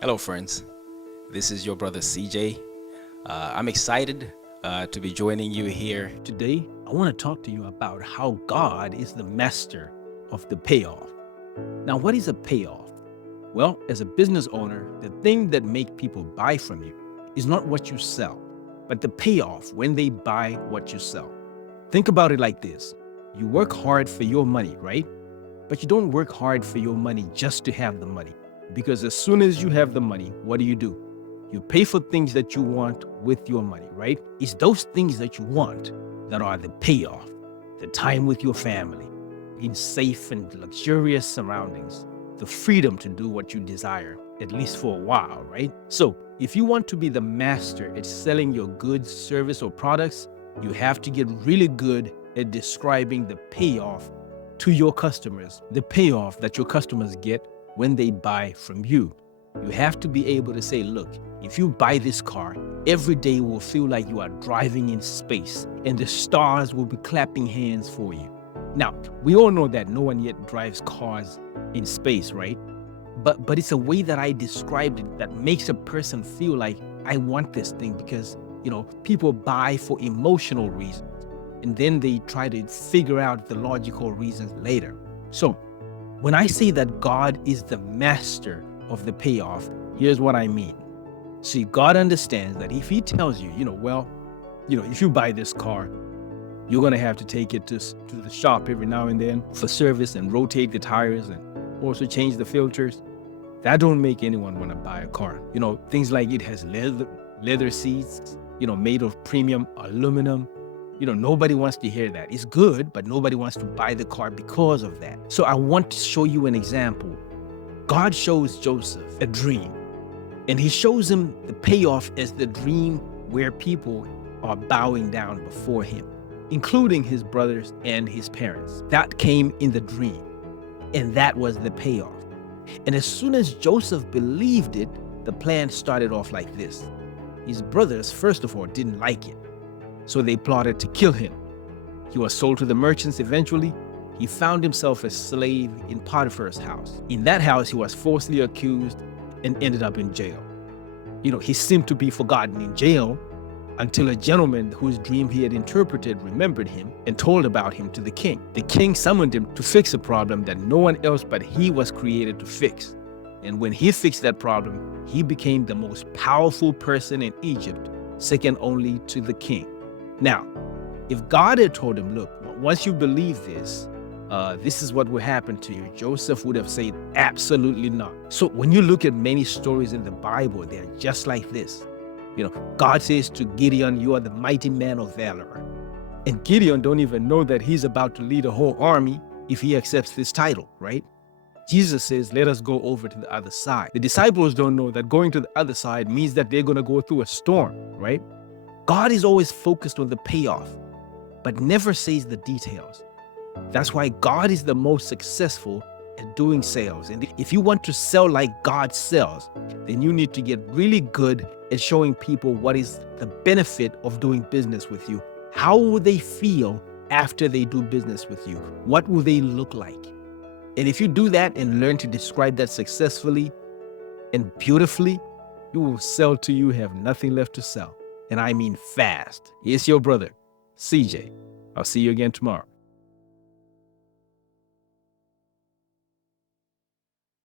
Hello, friends. This is your brother CJ. I'm excited to be joining you here. Today, I want to talk to you about how God is the master of the payoff. Now, what is a payoff? Well, as a business owner, the thing that make people buy from you is not what you sell, but the payoff when they buy what you sell. Think about it like this. You work hard for your money, right? But you don't work hard for your money just to have the money. Because as soon as you have the money, what do? You pay for things that you want with your money, right? It's those things that you want that are the payoff. The time with your family, in safe and luxurious surroundings, the freedom to do what you desire, at least for a while, right? So, if you want to be the master at selling your goods, service, or products, you have to get really good at describing the payoff to your customers, the payoff that your customers get when they buy from you. You have to be able to say, look, if you buy this car, every day will feel like you are driving in space and the stars will be clapping hands for you. Now, we all know that no one yet drives cars in space, right? But it's a way that I described it that makes a person feel like I want this thing because, people buy for emotional reasons and then they try to figure out the logical reasons later. So, when I say that God is the master of the payoff, here's what I mean. See, God understands that if he tells you, if you buy this car, you're going to have to take it to the shop every now and then for service and rotate the tires and also change the filters. That don't make anyone want to buy a car. Things like it has leather seats, made of premium aluminum. Nobody wants to hear that. It's good, but nobody wants to buy the car because of that. So I want to show you an example. God shows Joseph a dream, and he shows him the payoff as the dream where people are bowing down before him, including his brothers and his parents. That came in the dream, and that was the payoff. And as soon as Joseph believed it, the plan started off like this. His brothers, first of all, didn't like it. So they plotted to kill him. He was sold to the merchants eventually. He found himself a slave in Potiphar's house. In that house, he was falsely accused and ended up in jail. He seemed to be forgotten in jail until a gentleman whose dream he had interpreted remembered him and told about him to the king. The king summoned him to fix a problem that no one else but he was created to fix. And when he fixed that problem, he became the most powerful person in Egypt, second only to the king. Now, if God had told him, look, once you believe this, this is what will happen to you, Joseph would have said, absolutely not. So when you look at many stories in the Bible, they're just like this. God says to Gideon, you are the mighty man of valor. And Gideon don't even know that he's about to lead a whole army if he accepts this title, right? Jesus says, let us go over to the other side. The disciples don't know that going to the other side means that they're going to go through a storm, right? God is always focused on the payoff, but never says the details. That's why God is the most successful at doing sales. And if you want to sell like God sells, then you need to get really good at showing people what is the benefit of doing business with you. How will they feel after they do business with you? What will they look like? And if you do that and learn to describe that successfully and beautifully, you will sell till you have nothing left to sell. And I mean fast. It's your brother, CJ. I'll see you again tomorrow.